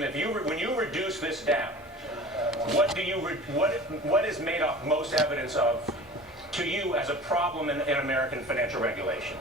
William, when you reduce this down, what is made up most evidence of to you as a problem in American financial regulation?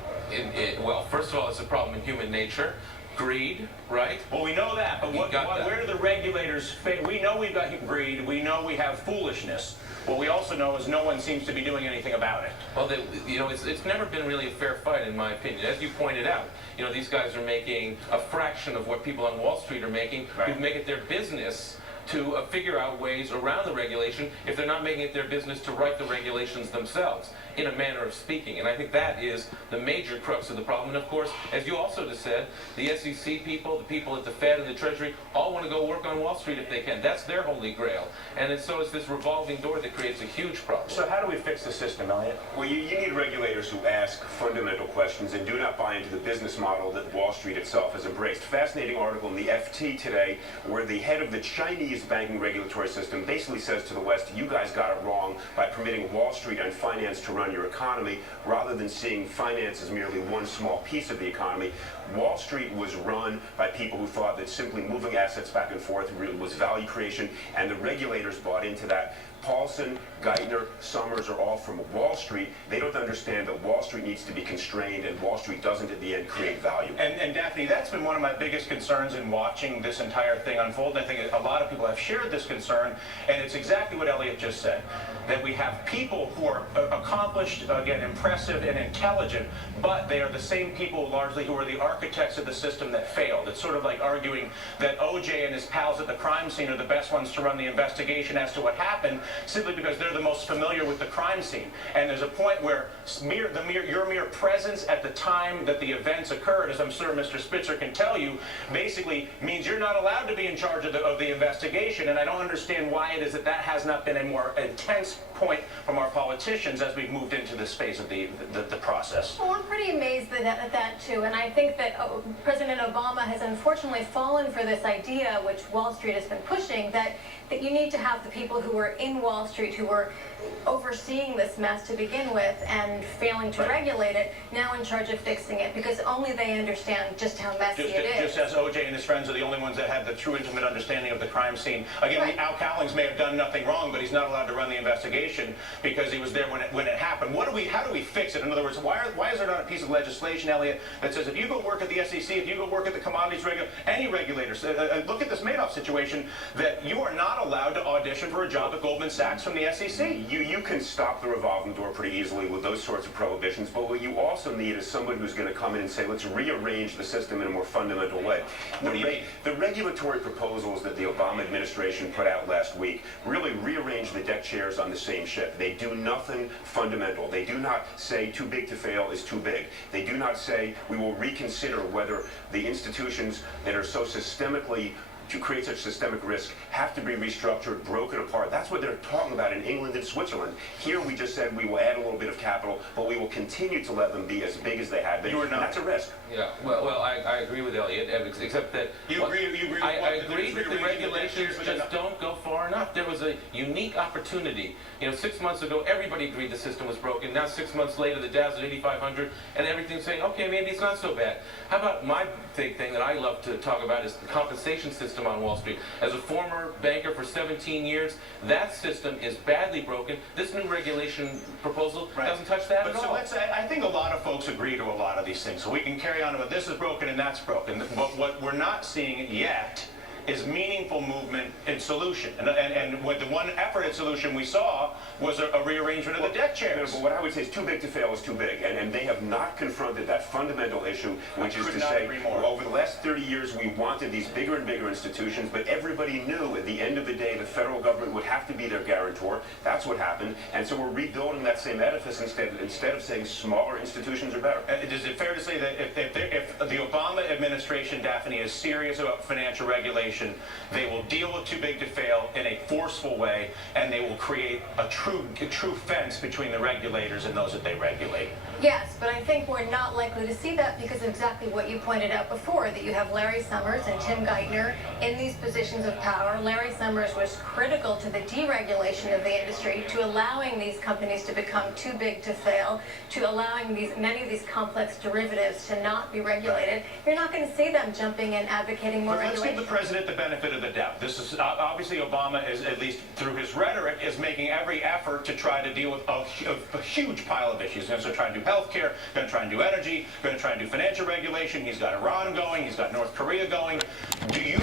Well, first of all, it's a problem in human nature. Greed, right? Well, we know that, but where do the regulators fail? We know we've got greed. We know we have foolishness. What we also know is no one seems to be doing anything about it. Well, it's never been really a fair fight, in my opinion. As you pointed out, these guys are making a fraction of what people on Wall Street are making, right, who make it their business to figure out ways around the regulation if they're not making it their business to write the regulations themselves, in a manner of speaking. And I think that is the major crux of the problem. And of course, as you also just said, the SEC people, the people at the Fed and the Treasury, all want to go work on Wall Street if they can. That's their holy grail. And so it's this revolving door that creates a huge problem. So how do we fix the system, Elliot? Well, you need regulators who ask fundamental questions and do not buy into the business model that Wall Street itself has embraced. Fascinating article in the FT today where the head of the Chinese banking regulatory system basically says to the West, you guys got it wrong by permitting Wall Street and finance to run your economy rather than seeing finance as merely one small piece of the economy. Wall Street was run by people who thought that simply moving assets back and forth really was value creation, and the regulators bought into that. Paulson, Geithner, Summers are all from Wall Street. They don't understand that Wall Street needs to be constrained and Wall Street doesn't at the end create value. And Daphne, that's been one of my biggest concerns in watching this entire thing unfold. I think a lot of people have shared this concern, and it's exactly what Elliot just said, that we have people who are accomplished, again, impressive and intelligent, but they are the same people largely who are the architects of the system that failed. It's sort of like arguing that O.J. and his pals at the crime scene are the best ones to run the investigation as to what happened, simply because they're the most familiar with the crime scene. And there's a point where your mere presence at the time that the events occurred, as I'm sure Mr. Spitzer can tell you, basically means you're not allowed to be in charge of the investigation. And I don't understand why it is that that has not been a more intense point from our politicians as we've moved into this phase of the process. Well, I'm pretty amazed at that too, and I think that President Obama has unfortunately fallen for this idea, which Wall Street has been pushing, that you need to have the people who are in Wall Street, who were overseeing this mess to begin with and failing to regulate it, now in charge of fixing it, because only they understand just how messy it is. Just as O.J. and his friends are the only ones that have the true intimate understanding of the crime scene. Again, right, Al Cowlings may have done nothing wrong, but he's not allowed to run the investigation because he was there when it happened. How do we fix it? In other words, why is there not a piece of legislation, Elliot, that says if you go work at the SEC, if you go work at the commodities regulator, any regulators, look at this Madoff situation, that you are not allowed to audition for a job at Goldman Sachs from the SEC. You can stop the revolving door pretty easily with those sorts of prohibitions, but what you also need is somebody who's going to come in and say, let's rearrange the system in a more fundamental way. What do you mean? The regulatory proposals that the Obama administration put out last week really rearrange the deck chairs on the same ship. They do nothing fundamental. They do not say too big to fail is too big. They do not say we will reconsider whether the institutions that are so systemically to create such systemic risk have to be restructured, broken apart. That's what they're talking about in England and Switzerland. Here we just said we will add a little bit of capital, but we will continue to let them be as big as they have been. That's a risk. Yeah, well, I agree with Elliot, except that I agree that the regulations just don't go far enough. There was a unique opportunity. 6 months ago, everybody agreed the system was broken. Now 6 months later, the Dow's at 8,500, and everything's saying, okay, maybe it's not so bad. How about my big thing that I love to talk about is the compensation system on Wall Street. As a former banker for 17 years, that system is badly broken. This new regulation proposal doesn't touch that at all. I think a lot of folks agree to a lot of these things, so we can carry on with this is broken and that's broken. But what we're not seeing yet is meaningful movement and solution. And what the one effort at solution we saw was a rearrangement of the deck chairs. But what I would say is too big to fail is too big. And they have not confronted that fundamental issue, which is to say, over the last 30 years, we wanted these bigger and bigger institutions, but everybody knew at the end of the day the federal government would have to be their guarantor. That's what happened. And so we're rebuilding that same edifice instead of saying smaller institutions are better. Is it fair to say that if the Obama administration, Daphne, is serious about financial regulation, they will deal with too big to fail in a forceful way, and they will create a true fence between the regulators and those that they regulate? Yes, but I think we're not likely to see that because of exactly what you pointed out before, that you have Larry Summers and Tim Geithner in these positions of power. Larry Summers was critical to the deregulation of the industry, to allowing these companies to become too big to fail, to allowing many of these complex derivatives to not be regulated. You're not going to see them jumping in advocating more But let's regulation. give the president the benefit of the doubt. This is obviously Obama is, at least through his rhetoric, is making every effort to try to deal with a huge pile of issues. He's going to try and do healthcare, going to try and do energy, going to try and do financial regulation. He's got Iran going. He's got North Korea going. Do you